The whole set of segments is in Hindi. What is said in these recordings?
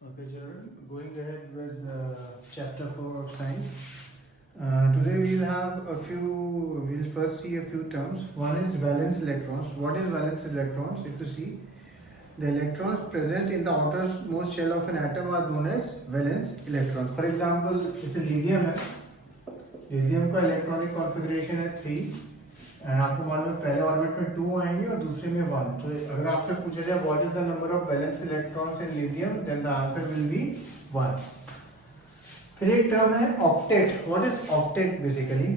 Okay, children, going ahead with chapter 4 of science. Today we'll first see a few terms. One is valence electrons. What is valence electrons? If you see, the electrons present in the outermost shell of an atom are known as valence electrons. For example, if lithium है, lithium का electronic configuration है 3 एंड आपको मालूम है पहले ऑर्बिट में 2 आएंगे और दूसरे में 1. तो अगर आपसे पूछा जाए what is the number of valence electrons in lithium then the answer will be 1. फिर एक टर्म है octet. What is octet? Basically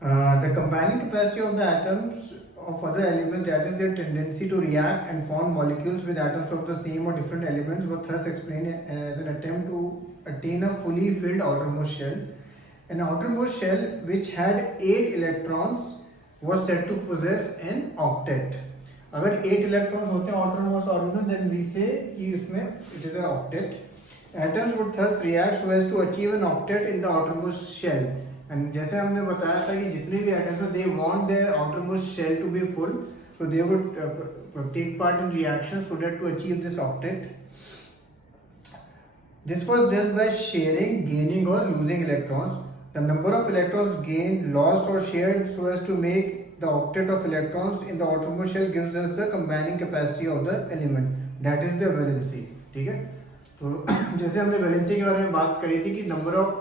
the combining capacity of the atoms of other elements, that is their tendency to react and form molecules with atoms of the same or different elements, was thus explained as an attempt to attain a fully filled outermost shell. An outermost shell which had 8 electrons was said to possess an octet. अगर 8 electrons होते हैं outermost orbital, then we say कि इसमें it is an octet. Atoms would thus react so as to achieve an octet in the outermost shell. And जैसे हमने बताया था कि जितने भी atoms हैं, they want their outermost shell to be full, so they would take part in reactions so that to achieve this octet. This was done by sharing, gaining or losing electrons. The number of electrons gained, lost or shared so as to make the octet of electrons in the outermost shell gives us the combining capacity of the element. That is the valency. ठीक है? तो जैसे हमने valency के बारे में बात करी थी कि number of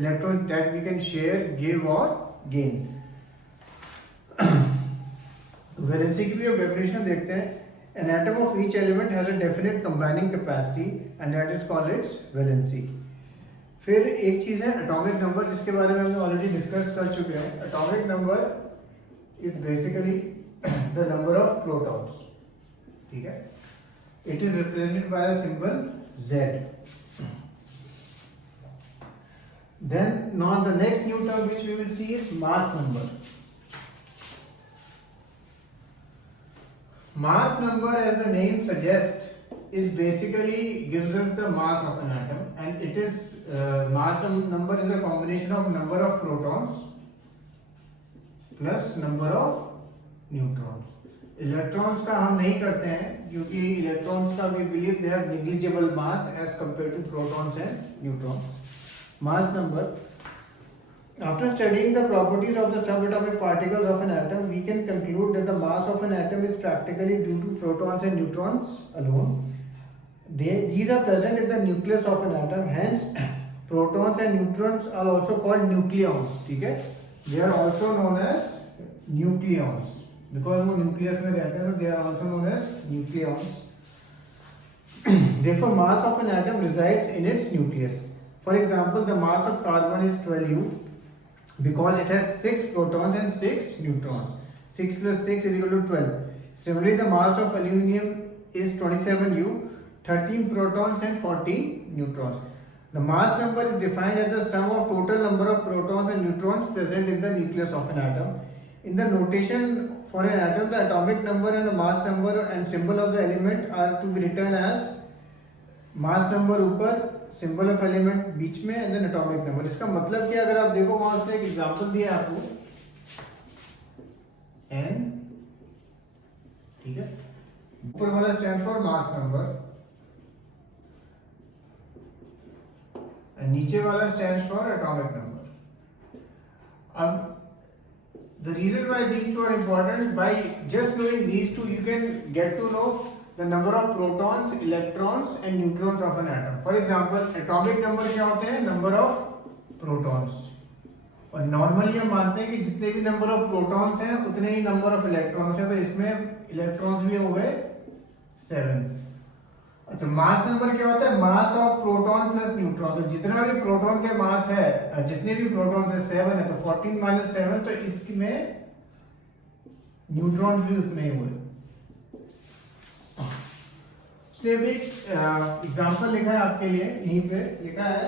electrons that we can share, give or gain. valency की भी अब definition देखते हैं. An atom of each element has a definite combining capacity and that is called its valency. फिर एक चीज है एटॉमिक नंबर, जिसके बारे में हमने ऑलरेडी डिस्कस कर चुके हैं. Atomic number is basically the number of protons. ठीक है, it is represented by the symbol Z. Then now the next new term which we will see is mass number. Mass number, as the name suggests, is basically gives us the mass of an atom, and it is mass number is a combination of number of protons plus number of neutrons. Electrons का हम नहीं करते हैं क्योंकि electrons का we believe they have negligible mass as compared to protons and neutrons. Mass number. After studying the properties of the subatomic particles of an atom, we can conclude that the mass of an atom is practically due to protons and neutrons alone. These are present in the nucleus of an atom. Hence, protons and neutrons are also called nucleons. ठीक है? They are also known as nucleons because वो nucleus में रहते हैं, so they are also known as nucleons. Therefore, mass of an atom resides in its nucleus. For example, the mass of carbon is 12U because it has 6 protons and 6 neutrons. 6 plus 6 is equal to 12. Similarly, the mass of aluminium is 27U, 13 protons and 14 neutrons. The mass number is defined as the sum of total number of protons and neutrons present in the nucleus of an atom. In the notation for an atom, the atomic number and the mass number and symbol of the element are to be written as mass number ऊपर, सिंबल ऑफ एलिमेंट बीच में एंड देन एटॉमिक नंबर. इसका मतलब क्या, अगर आप देखो वहां उसने एक एग्जांपल दिया आपको n. ठीक है, ऊपर वाला stand for mass number and नीचे वाला स्टैंड फॉर एटॉमिक नंबर. अब the reason why these two are important, by just knowing these two you can get to know the number of protons, electrons and neutrons of an atom. For example, atomic number क्या होते हैं? Number of protons. और normally हम मानते हैं कि जितने भी number of protons हैं उतने ही number of electrons हैं, तो इसमें electrons भी हो गए 7. अच्छा, mass number क्या होता है? Mass of proton plus neutron. तो जितना भी proton के mass है, जितने भी protons है 7 है, तो 14 minus 7, तो इसमें neutrons भी उतने ही हुए. उसने भी एग्जाम्पल लिखा है आपके लिए, यहीं पे लिखा है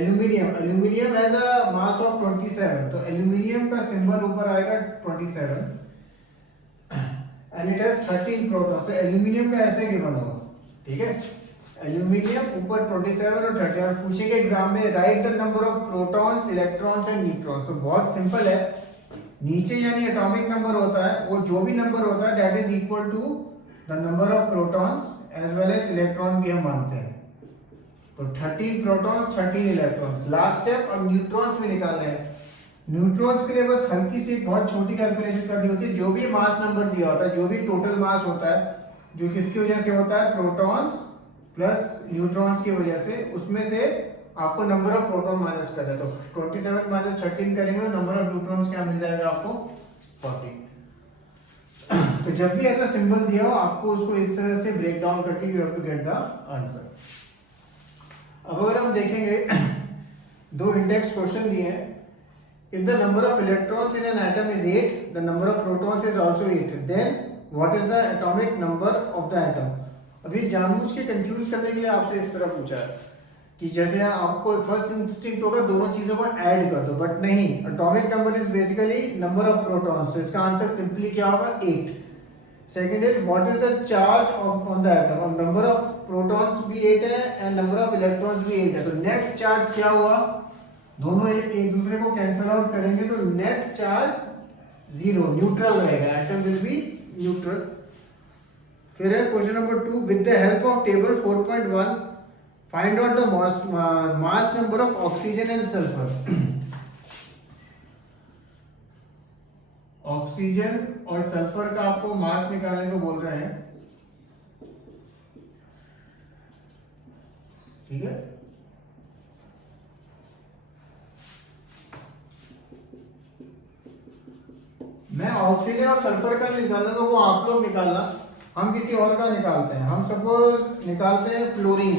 aluminium. Aluminium has a mass of 27, तो एल्यूमिनियम का सिंबल ऊपर आएगा 27 एंड इट हैज 13 प्रोटॉन्स. तो एल्यूमिनियम का ऐसे गिवन होगा. ठीक है, एल्यूमिनियम ऊपर 27 और 30. और पूछेगा एग्जाम में right the number of protons, electrons and neutrons. तो बहुत सिंपल है, नीचे यानी एटॉमिक नंबर होता है, वो जो भी नंबर होता है that is equal to the number of protons as well as electron भी हम मानते हैं। तो 13 प्रोटॉन्स 13 इलेक्ट्रॉन्स। लास्ट स्टेप, अब न्यूट्रॉन्स भी निकालने हैं। न्यूट्रॉन्स के लिए बस हल्की सी बहुत छोटी कैलकुलेशन करनी होती है। जो भी मास नंबर दिया होता है, जो भी टोटल मास होता है, जो किसकी वजह से होता है, प्रोटॉन्स प्लस न्यूट्रॉन्स की वजह से, उसमें से आपको नंबर ऑफ प्रोटॉन माइनस करना है। तो 27 माइनस 13 करेंगे तो नंबर ऑफ न्यूट्रॉन्स क्या मिल जाएगा आपको, 40। तो जब भी ऐसा सिंबल दिया हो, आपको उसको इस तरह से ब्रेक डाउन करके you have to get the answer. अब अगर हम देखेंगे, दो इंडेक्स क्वेश्चन दिए हैं। If the number of electrons in an atom is 8, the number of protons is also 8. Then what is the atomic number of the atom? अभी जानबूझ के कंफ्यूज करने के लिए आपसे इस तरह पूछा है कि जैसे आपको फर्स्ट इंस्टिंक्ट होगा दोनों चीजों को ऐड कर दो, बट नहीं, atomic number is basically number of protons. तो इसका आंसर सिंपली क्या होगा, 8। Second is what is the charge on the atom. अब नंबर ऑफ प्रोटॉन्स भी 8 है एंड नंबर ऑफ इलेक्ट्रॉन्स भी 8 है, तो नेट चार्ज क्या हुआ, दोनों एक दूसरे को कैंसिल आउट करेंगे तो नेट चार्ज 0, न्यूट्रल रहेगा, एटम विल बी न्यूट्रल। फिर है question number 2, with the help of table 4.1 find out the mass number of oxygen and sulphur. Oxygen और सल्फर का आपको मास निकालने को बोल रहे हैं, ठीक है। मैं ऑक्सीजन और सल्फर का निकालना, वो आप लोग निकालना, हम किसी और का निकालते हैं। हम सपोज निकालते हैं फ्लोरीन,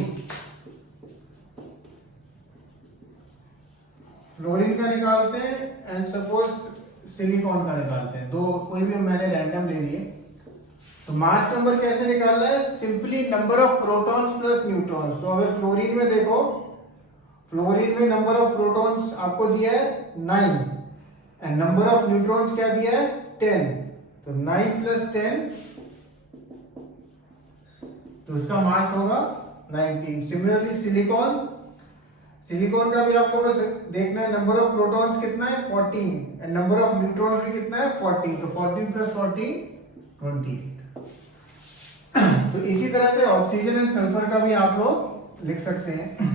फ्लोरीन का निकालते हैं एंड सपोज सिलिकॉन का निकालते हैं। दो कोई भी मैंने रैंडम ले लिए। तो मास नंबर कैसे निकालना है, simply number of protons plus neutrons. तो अगर फ्लोरीन में देखो, फ्लोरीन में नंबर ऑफ प्रोटॉन्स आपको दिया है 9 एंड नंबर ऑफ न्यूट्रॉन्स क्या दिया है, 10। तो 9 प्लस 10, तो उसका मास होगा 19। सिमिलरली सिलिकॉन, सिलिकॉन का भी आपको बस देखना है, नंबर ऑफ प्रोटॉन्स कितना है 14 एंड नंबर ऑफ न्यूट्रॉन्स भी कितना है 14। तो 14 प्लस 14 28। तो इसी तरह से ऑक्सीजन एंड सल्फर का भी आप लोग लिख सकते हैं।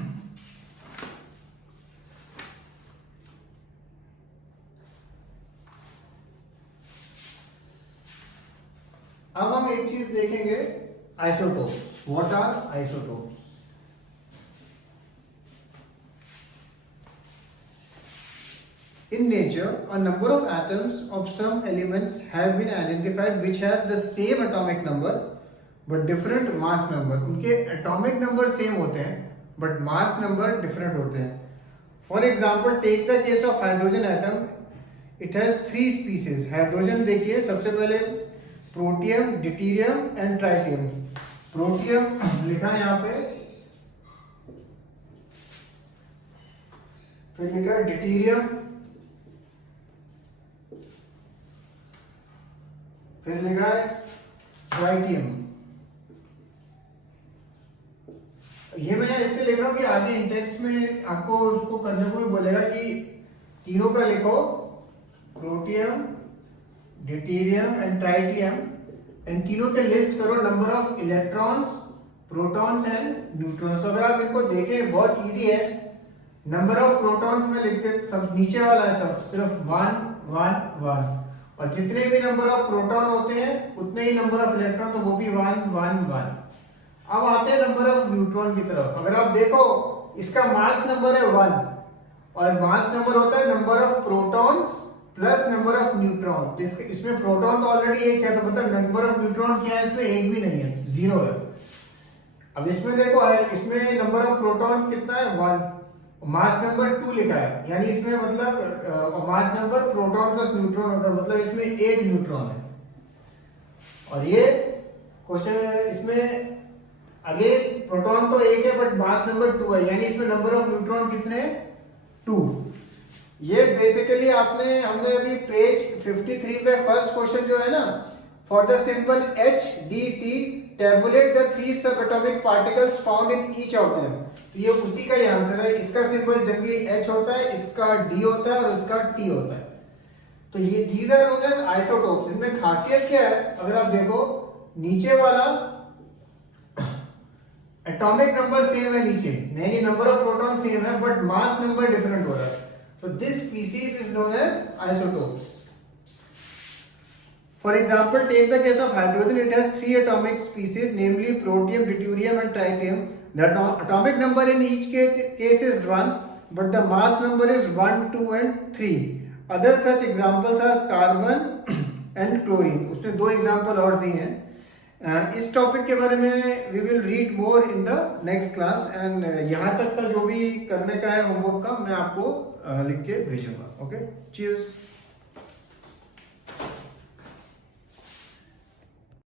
अब हम एक चीज देखेंगे, isotopes. What are isotopes? In nature, a number of atoms of some elements have been identified which have the same atomic number but different mass number. उनके atomic number same होते हैं but mass number different होते हैं. For example, take the case of hydrogen atom. It has 3 species. Hydrogen देखिए, सबसे पहले प्रोटियम, डिटीरियम एंड ट्राइटियम। प्रोटियम लिखा है यहाँ पे, फिर लिखा है डिटीरियम, फिर लिखा है ट्राइटियम। ये मैं इसलिए लिख रहा हूं कि आगे इंटेक्स्ट में आपको उसको करने को भी बोलेगा कि तीनों का लिखो, प्रोटियम, डिटीरियम एंड ट्राइटियम, इन तीनों के लिस्ट करो number of electrons, protons and neutrons. तो अगर आप इनको देखें बहुत इजी है। नंबर ऑफ प्रोटॉन्स में लिखते, सब नीचे वाला है, सब सिर्फ 1 1 1, और जितने भी नंबर ऑफ प्रोटॉन होते हैं उतने ही नंबर ऑफ इलेक्ट्रॉन, तो वो भी 1 1 1। अब आते हैं नंबर ऑफ न्यूट्रॉन की तरफ। अगर आप देखो, इसका मास नंबर है 1 और मास नंबर होता है number of protons plus number of neutron. तो इसमें प्रोटॉन तो ऑलरेडी एक है, तो मतलब नंबर ऑफ न्यूट्रॉन क्या है, इसमें एक भी नहीं है, 0 है। अब इसमें देखो, इसमें नंबर ऑफ प्रोटॉन कितना है 1, मास नंबर 2 लिखा है, यानी इसमें मतलब mass number proton plus neutron होता है, मतलब इसमें एक न्यूट्रॉन है। और ये क्वेश्चन, इसमें अगेन प्रोटॉन तो एक है बट मास नंबर 2 है, यानी इसमें नंबर ऑफ न्यूट्रॉन कितने, 2। ये बेसिकली हमने अभी पेज 53 पे फर्स्ट क्वेश्चन जो है ना, for the symbol HDT tabulate the 3 subatomic particles found in each of them। तो ये उसी का ही आंसर है। इसका सिंबल जनरली H होता है, इसका D होता है और इसका T होता है। तो ये these are known as isotopes। इसमें खासियत क्या है, अगर आप देखो नीचे वाला एटॉमिक नंबर सेम है नीचे, नहीं नंबर ऑफ प्रोटॉन सेम है बट मास नंबर डिफरेंट हो रहा है, so this species is known as isotopes. For example, take the case of hydrogen. It has 3 atomic species, namely protium, deuterium and tritium. The atomic number in each case is 1, but the mass number is 1, 2 and 3. Other such examples are carbon and chlorine. उसने 2 example और दिए हैं. इस टॉपिक के बारे में we will read more in the next class, and यहाँ तक का जो भी करने का है होमवर्क का मैं आपको लिख के भेजूंगा. Okay, cheers.